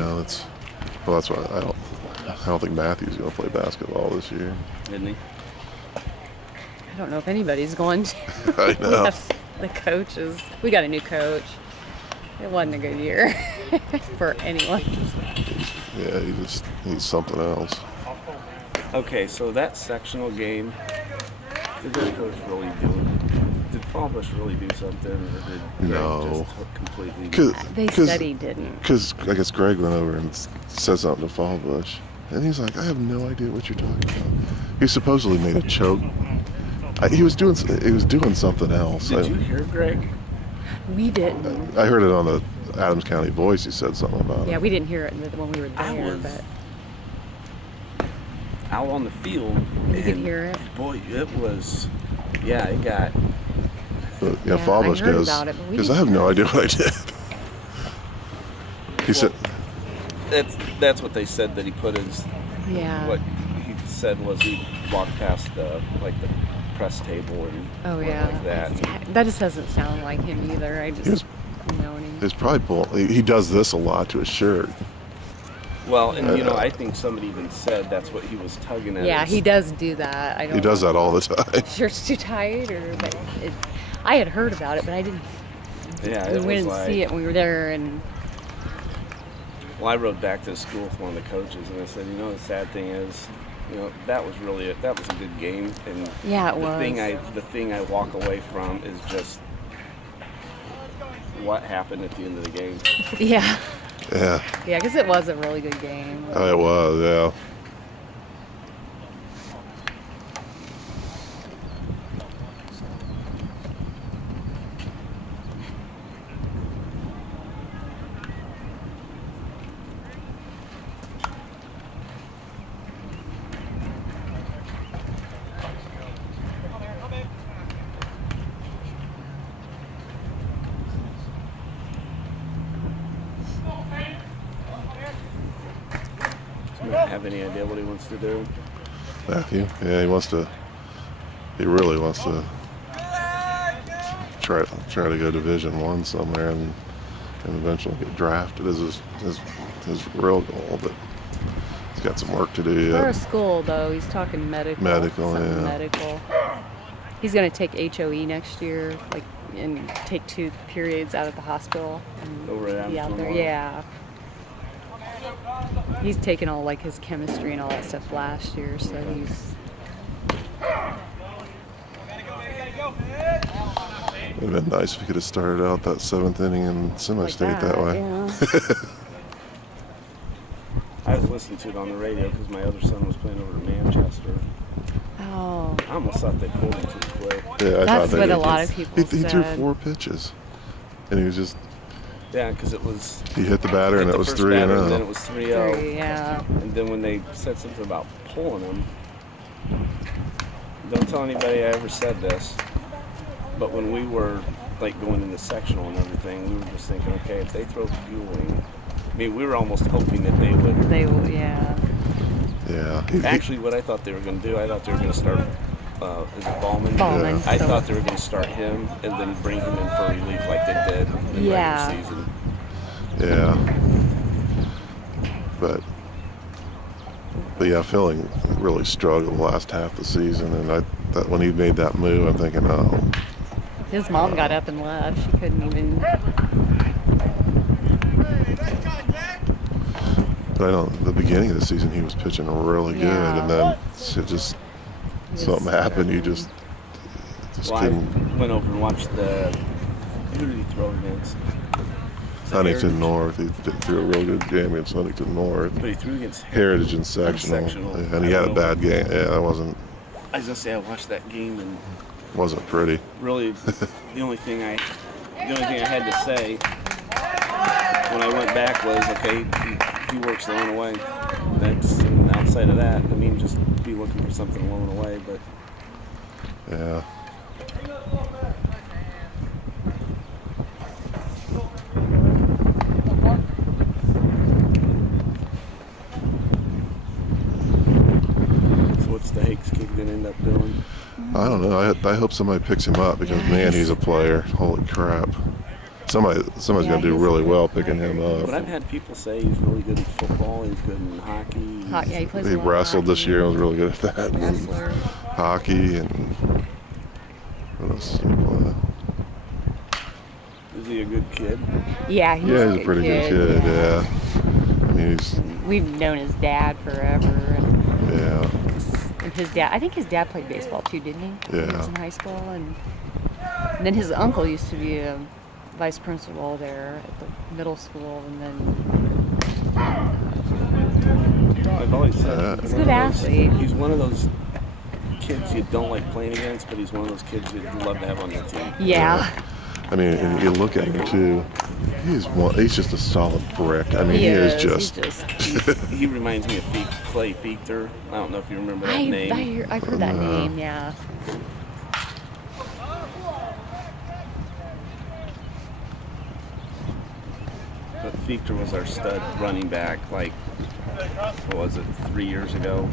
Yeah, that's why I don't think Matthew's going to play basketball this year. Didn't he? I don't know if anybody's going to. I know. The coaches. We got a new coach. It wasn't a good year for anyone. Yeah, he's something else. Okay, so that sectional game, did the coach really did Fallbush really do something, or did Greg No. just completely? They said he didn't. Because I guess Greg went over and said something to Fallbush, and he's like, I have no idea what you're talking about. He supposedly made a choke. He was doing something else. Did you hear Greg? We didn't. I heard it on the Adams County Voice. He said something about it. Yeah, we didn't hear it when we were there, but out on the field. you could hear it. Boy, it was. Yeah, it got. But, Yeah, Fallbush I heard goes, about it, but we because didn't I have no hear idea what I did. He said, That's what they said that he put his. Yeah. What he said was he walked past the press table and Oh went yeah. like that. That just doesn't sound like him either. I just known him. it's probably he does this a lot to his shirt. Well, and I think somebody even said that's what he was tugging at. Yeah, he does do that. I don't. He does that all the time. Shirt's too tight, but I had heard about it, but I didn't. Yeah, We it went was and see it when we were there, and Well, I rode back to school with one of the coaches, and I said, the sad thing is, that was a good game, and yeah, it the was. thing I walk away from is just what happened at the end of the game. Yeah, Yeah. yeah, because it was a really good game. Oh, it was, yeah. Do you have any idea what he wants to do? Matthew, yeah, he really wants to try to go Division I somewhere and eventually get drafted as his real goal, but he's got some work to do For a yet. school, though, he's talking medical. Medical, something yeah. Medical. He's going to take HOE next year, and take 2 periods out at the hospital and Over at be out Adams there. Memorial. Yeah. He's taken all his chemistry and all that stuff last year, so he's. It would have been nice if he could have started out that 7th inning in semi-state that way. Yeah. I was listening to it on the radio because my other son was playing over to Manchester. Oh. I almost thought they pulled him too quick. Yeah, I That's thought they what did a lot too. of people He threw said. 4 pitches, and he was just Yeah, because it was. he hit the batter, hit and the it was first 3-0. batter, and then it was 3-0. Yeah. And then when they said something about pulling him, don't tell anybody I ever said this, but when we were going in the sectional and everything, we were just thinking, okay, if they throw fueling, we were almost hoping that they would. They will, yeah. Yeah. Actually, what I thought they were going to do, I thought they were going to start. Is it Ballman? Ballman. Yeah. I thought they were going to start him and then bring him in for relief like they did in Yeah. regular season. Yeah. But yeah, Filling really struggled the last half of the season, and that when he made that move, I'm thinking, oh. His mom got up and left. She couldn't even. But I don't. The beginning of the season, he was pitching really good, Yeah. and then it just something happened. You just Well, I couldn't. went over and watched who did he throw against? Was it Huntington Heritage? North. He threw a real good game against Huntington North. But he threw against Heritage in sectional, Sectional. and he had a bad game. Yeah, that wasn't I was gonna say I watched that game and pretty. really the only thing I had to say when I went back was, okay, he works the loan away. And outside of that, just be looking for something loan away. But Yeah. so what's the Hakes kid gonna end up doing? I don't know. I hope somebody picks him up because man, he's a player. Holy crap! somebody's Yeah, going to do he's really good. well picking him But up. I've had people say he's really good in football. He's good in hockey. Yeah, he plays He a lot of wrestled this hockey. year and was really good at that. And Wrestler. hockey and what else did he play? Is he a good kid? Yeah, he's Yeah, a he's a good pretty kid. good kid. Yeah. I mean, he's We've known his dad forever. yeah. And his dad, I think his dad played baseball too, didn't he? When he was Yeah. in high school. And then his uncle used to be a vice principal there at the middle school. And then I've always said he's a good athlete. He's one of those kids you don't like playing against, but he's one of those kids you'd love to have on your team. Yeah. I mean, and you look at him too. He's just a solid brick. I mean, he is He's just. He reminds me of Clay Fechter. I don't know if you remember that name. I've heard that name, yeah. But Fechter was our stud running back, like, what was it, 3 years ago?